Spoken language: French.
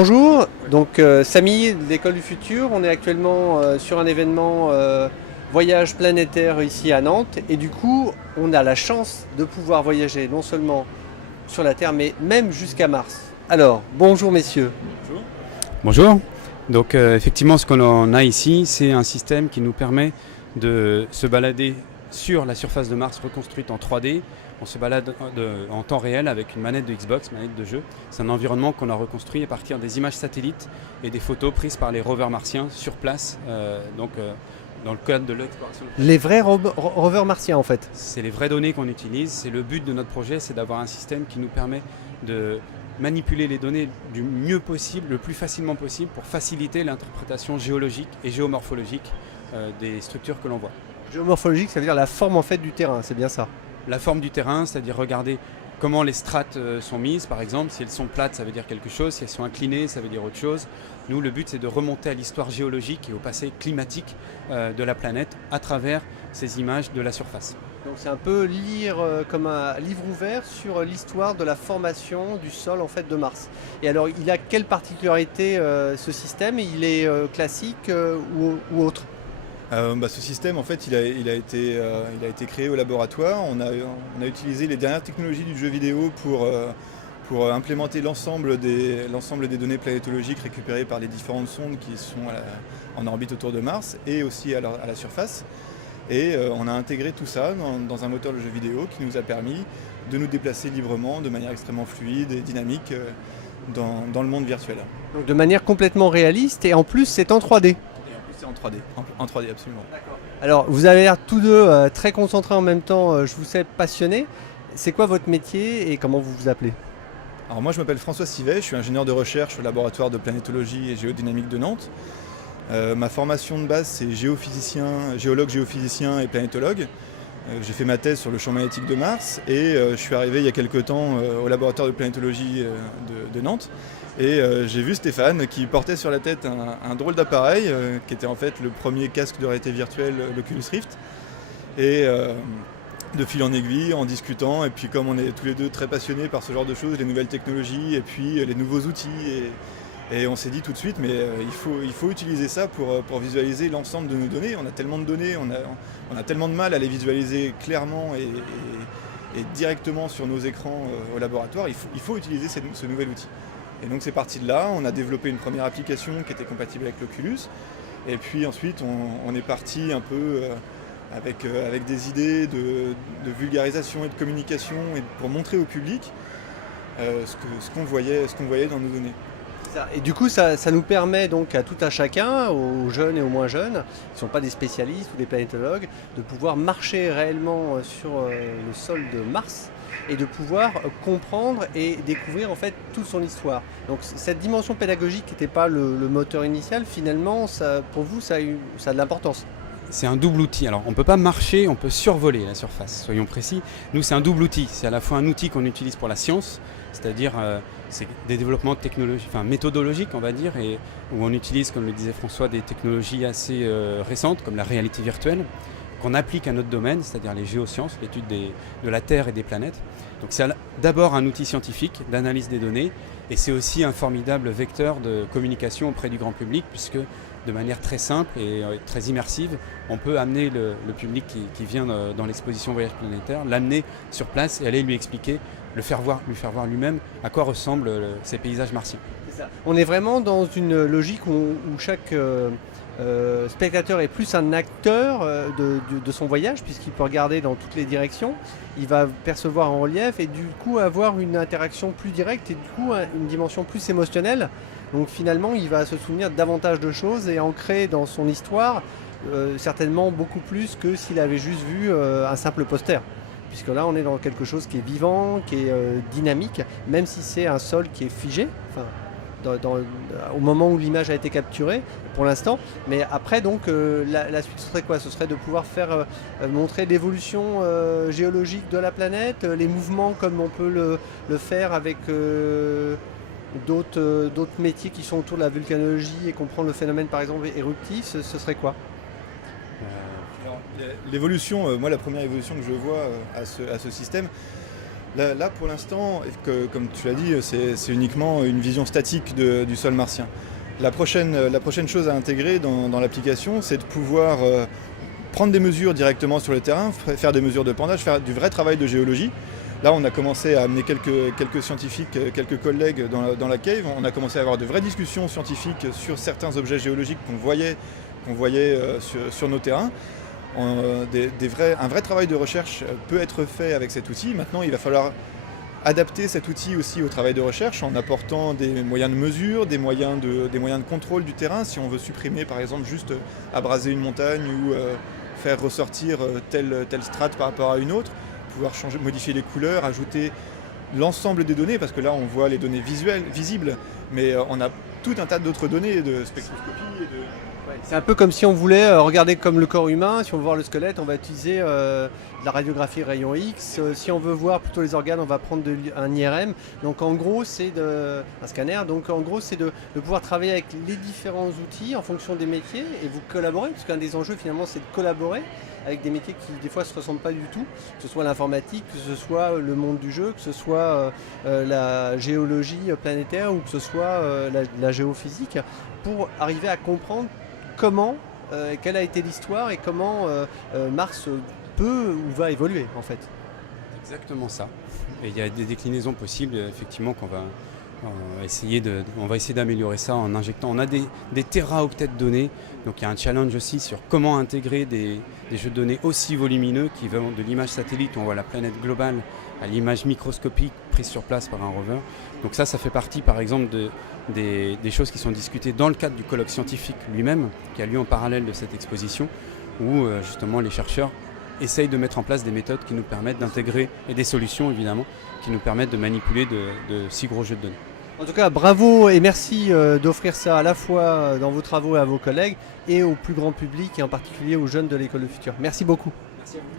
Bonjour, donc Samy de l'École du Futur. On est actuellement sur un événement voyage planétaire ici à Nantes et du coup on a la chance de pouvoir voyager non seulement sur la Terre mais même jusqu'à Mars. Alors, bonjour messieurs. Bonjour. Donc effectivement ce qu'on a ici, c'est un système qui nous permet de se balader sur la surface de Mars reconstruite en 3D. On se balade en temps réel avec une manette de Xbox, manette de jeu. C'est un environnement qu'on a reconstruit à partir des images satellites et des photos prises par les rovers martiens sur place, dans le cadre de l'exploration. Les vrais rovers martiens en fait. C'est les vraies données qu'on utilise. C'est le but de notre projet, c'est d'avoir un système qui nous permet de manipuler les données du mieux possible, le plus facilement possible, pour faciliter l'interprétation géologique et géomorphologique des structures que l'on voit. Géomorphologique, ça veut dire la forme en fait du terrain, c'est bien ça. La forme du terrain, c'est-à-dire regarder comment les strates sont mises, par exemple. Si elles sont plates, ça veut dire quelque chose. Si elles sont inclinées, ça veut dire autre chose. Nous, le but, c'est de remonter à l'histoire géologique et au passé climatique de la planète à travers ces images de la surface. Donc c'est un peu lire comme un livre ouvert sur l'histoire de la formation du sol en fait de Mars. Et alors il a quelle particularité ce système? Il est classique ou autre? Ce système, en fait, il a été créé au laboratoire. On a utilisé les dernières technologies du jeu vidéo pour implémenter l'ensemble des données planétologiques récupérées par les différentes sondes qui sont en orbite autour de Mars et aussi à la surface. Et on a intégré tout ça dans un moteur de jeu vidéo qui nous a permis de nous déplacer librement, de manière extrêmement fluide et dynamique dans le monde virtuel. Donc de manière complètement réaliste et en plus c'est en 3D. C'est en 3D, en 3D absolument. Alors vous avez l'air tous deux très concentrés en même temps, je vous sais passionnés. C'est quoi votre métier et comment vous vous appelez? Alors moi je m'appelle François Sivet, je suis ingénieur de recherche au laboratoire de planétologie et géodynamique de Nantes. Ma formation de base c'est géologue géophysicien et planétologue. J'ai fait ma thèse sur le champ magnétique de Mars et je suis arrivé il y a quelques temps au laboratoire de planétologie de Nantes. Et j'ai vu Stéphane qui portait sur la tête un drôle d'appareil qui était en fait le premier casque de réalité virtuelle, l'Oculus Rift. Et de fil en aiguille, en discutant, et puis comme on est tous les deux très passionnés par ce genre de choses, les nouvelles technologies et puis les nouveaux outils, et on s'est dit tout de suite, mais il faut utiliser ça pour visualiser l'ensemble de nos données. On a tellement de données, on a tellement de mal à les visualiser clairement et directement sur nos écrans au laboratoire. Il faut utiliser ce nouvel outil. Et donc c'est parti de là, on a développé une première application qui était compatible avec l'Oculus. Et puis ensuite on est parti un peu avec des idées de vulgarisation et de communication et pour montrer au public ce qu'on voyait dans nos données. Et du coup ça nous permet donc à tout un chacun, aux jeunes et aux moins jeunes, qui ne sont pas des spécialistes ou des planétologues, de pouvoir marcher réellement sur le sol de Mars et de pouvoir comprendre et découvrir en fait toute son histoire. Donc cette dimension pédagogique qui n'était pas le moteur initial, finalement, pour vous, ça a de l'importance. C'est un double outil. Alors on ne peut pas marcher, on peut survoler la surface, soyons précis. Nous c'est un double outil. C'est à la fois un outil qu'on utilise pour la science, c'est-à-dire c'est des développements méthodologiques on va dire, et où on utilise, comme le disait François, des technologies assez récentes comme la réalité virtuelle, qu'on applique à notre domaine, c'est-à-dire les géosciences, l'étude de la Terre et des planètes. Donc c'est d'abord un outil scientifique d'analyse des données, et c'est aussi un formidable vecteur de communication auprès du grand public, puisque de manière très simple et très immersive, on peut amener le public qui vient dans l'exposition Voyage planétaire, l'amener sur place et aller lui expliquer, lui faire voir lui-même à quoi ressemblent ces paysages martiens. C'est ça. On est vraiment dans une logique où chaque spectateur est plus un acteur de son voyage, puisqu'il peut regarder dans toutes les directions, il va percevoir en relief et du coup avoir une interaction plus directe et du coup une dimension plus émotionnelle. Donc finalement il va se souvenir davantage de choses et ancrer dans son histoire certainement beaucoup plus que s'il avait juste vu un simple poster. Puisque là on est dans quelque chose qui est vivant, qui est dynamique, même si c'est un sol qui est figé. Enfin, au moment où l'image a été capturée pour l'instant, mais après donc la suite ce serait quoi? Ce serait de pouvoir faire montrer l'évolution géologique de la planète, les mouvements comme on peut le faire avec d'autres métiers qui sont autour de la volcanologie et comprendre le phénomène par exemple éruptif, ce serait quoi? L'évolution, moi la première évolution que je vois à ce système, Là, pour l'instant, comme tu l'as dit, c'est uniquement une vision statique du sol martien. La prochaine chose à intégrer dans l'application, c'est de pouvoir prendre des mesures directement sur le terrain, faire des mesures de pendage, faire du vrai travail de géologie. Là, on a commencé à amener quelques scientifiques, quelques collègues dans la cave. On a commencé à avoir de vraies discussions scientifiques sur certains objets géologiques qu'on voyait sur nos terrains. Un vrai travail de recherche peut être fait avec cet outil. Maintenant, il va falloir adapter cet outil aussi au travail de recherche en apportant des moyens de mesure, des moyens de contrôle du terrain. Si on veut supprimer, par exemple, juste abraser une montagne ou faire ressortir telle strate par rapport à une autre, pouvoir modifier les couleurs, ajouter l'ensemble des données, parce que là, on voit les données visibles, mais on a tout un tas d'autres données de spectroscopie et de... C'est un peu comme si on voulait regarder comme le corps humain. Si on veut voir le squelette, on va utiliser de la radiographie rayon X. Si on veut voir plutôt les organes, on va prendre un IRM. Donc en gros, c'est un scanner. Donc en gros, c'est de pouvoir travailler avec les différents outils en fonction des métiers et vous collaborer. Parce qu'un des enjeux finalement, c'est de collaborer avec des métiers qui des fois ne se ressemblent pas du tout, que ce soit l'informatique, que ce soit le monde du jeu, que ce soit la géologie planétaire ou que ce soit la géophysique, pour arriver à comprendre comment, quelle a été l'histoire et comment Mars peut ou va évoluer en fait. Exactement ça. Et il y a des déclinaisons possibles, effectivement, on va essayer d'améliorer ça en injectant. On a des téraoctets de données, donc il y a un challenge aussi sur comment intégrer des jeux de données aussi volumineux qui vont de l'image satellite où on voit la planète globale à l'image microscopique prise sur place par un rover. Donc ça fait partie par exemple des choses qui sont discutées dans le cadre du colloque scientifique lui-même, qui a lieu en parallèle de cette exposition, où justement les chercheurs essayent de mettre en place des méthodes qui nous permettent d'intégrer, et des solutions évidemment, qui nous permettent de manipuler de si gros jeux de données. En tout cas, bravo et merci d'offrir ça à la fois dans vos travaux et à vos collègues et au plus grand public et en particulier aux jeunes de l'école du futur. Merci beaucoup. Merci à vous.